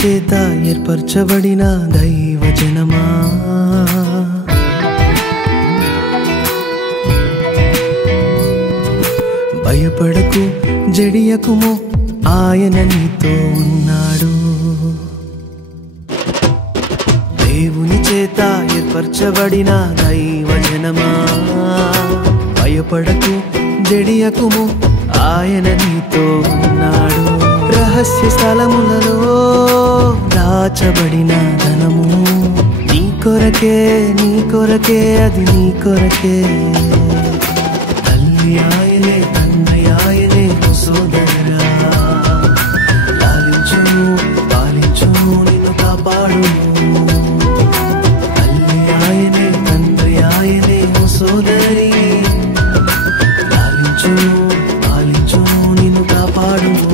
చేత ఏర్పరచబడిన దైవ జనమా, భయపడకు జడియకుము, ఆయన నీతో ఉన్నాడు. దేవుని చేత ఏర్పరచబడిన దైవ జనమా, భయపడకు జడియకుము, ఆయన నీతో ఉన్నాడు. రహస్య స్థలములలో దాచబడిన ధనము నీ కొరకే, నీ కొరకే, అది నీ కొరకే. తల్లి ఆయనే, తండ్రి ఆయనే, సోదరా లాలించును, పాలించును, నిన్ను కాపాడును. తల్లి ఆయనే, తండ్రి ఆయనే, సోదరి లాలించును, పాలించును, నిన్ను కాపాడును.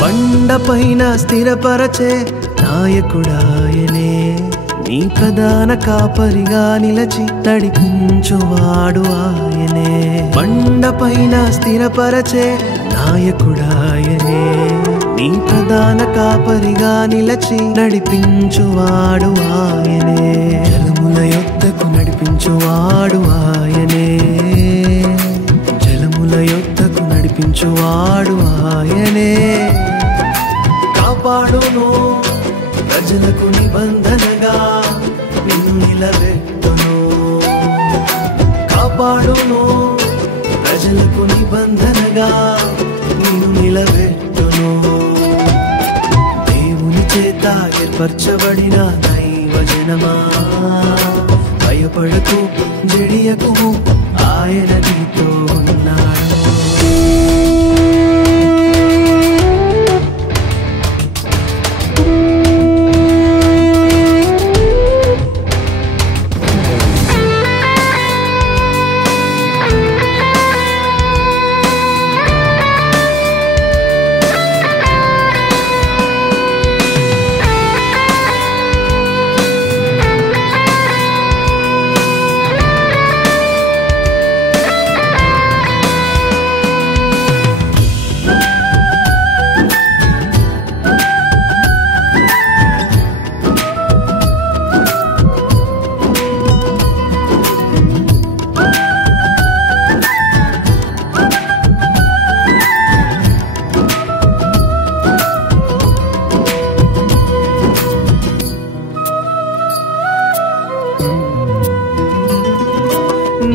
బండపైన స్థిరపరచే నాయకుడాయనే, నీ ప్రధాన కాపరిగా నిలచి నడిపించువాడు ఆయనే. బండపైన స్థిరపరచే నాయకుడాయనే, నీ ప్రధాన కాపరిగా నిలచి నడిపించువాడు ఆయనే. జలముల యొద్దకు నడిపించువాడు ఆయనే, జలముల యొద్దకు నడిపించువాడు ఆయనే. కాపాడును, ప్రజలకు నిబంధనగా నిన్ను నిలబెట్టును. కాపాడును, ప్రజలకు నిబంధనగా నిన్ను నిలబెట్టును. దేవుని చేత ఏర్పరచబడిన దైవ జనమా, భయపడకు జడియకు, ఆయన నీతో ఉన్నాడు.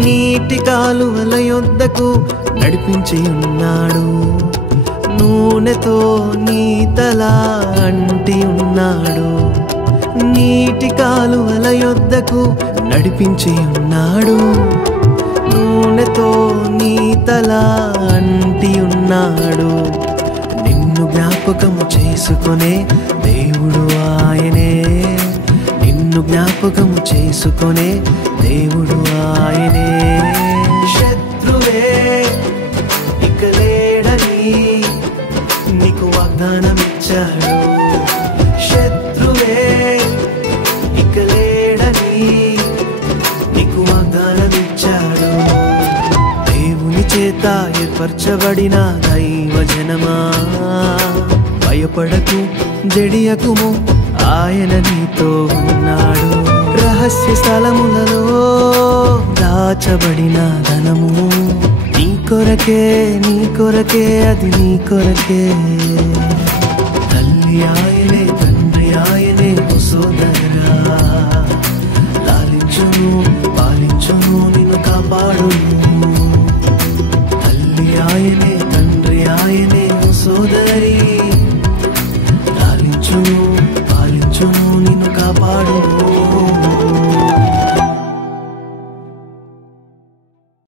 నీటి కాలువల యొద్దకు నడిపించి ఉన్నాడు. నూనెతో నీ తల అంటి ఉన్నాడు. నీటి కాలువల యొద్దకు నడిపించి ఉన్నాడు. నూనెతో నీ తల అంటి ఉన్నాడు. నిన్ను జ్ఞాపకము చేసుకొనే దేవుడు ఆయనే, నిన్ను జ్ఞాపకము చేసుకొనే దేవుడు ఆయనే. శత్రువే ఇక లేడని నీకు వాగ్దానం ఇచ్చాడు. శత్రువే ఇక లేడని నీకు వాగ్దానం చేత ఏర్పరచబడిన దైవ జనమా, భయపడకు జడియకుము, ఆయన నీతో ఉన్నాడు. రహస్య స్థలములలో దాచబడిన ధనము నీ కొరకే, నీ కొరకే, అది నీ కొరకే. తల్లి ఆయనే, తండ్రి ఆయనే, ఓ సోదరా, లాలించును పాలించును నిన్ను కాపాడును. తల్లి ఆయనే, తండ్రి ఆయనే, ఓ సోదరి, లాలించును పాలించును నిన్ను కాపాడును.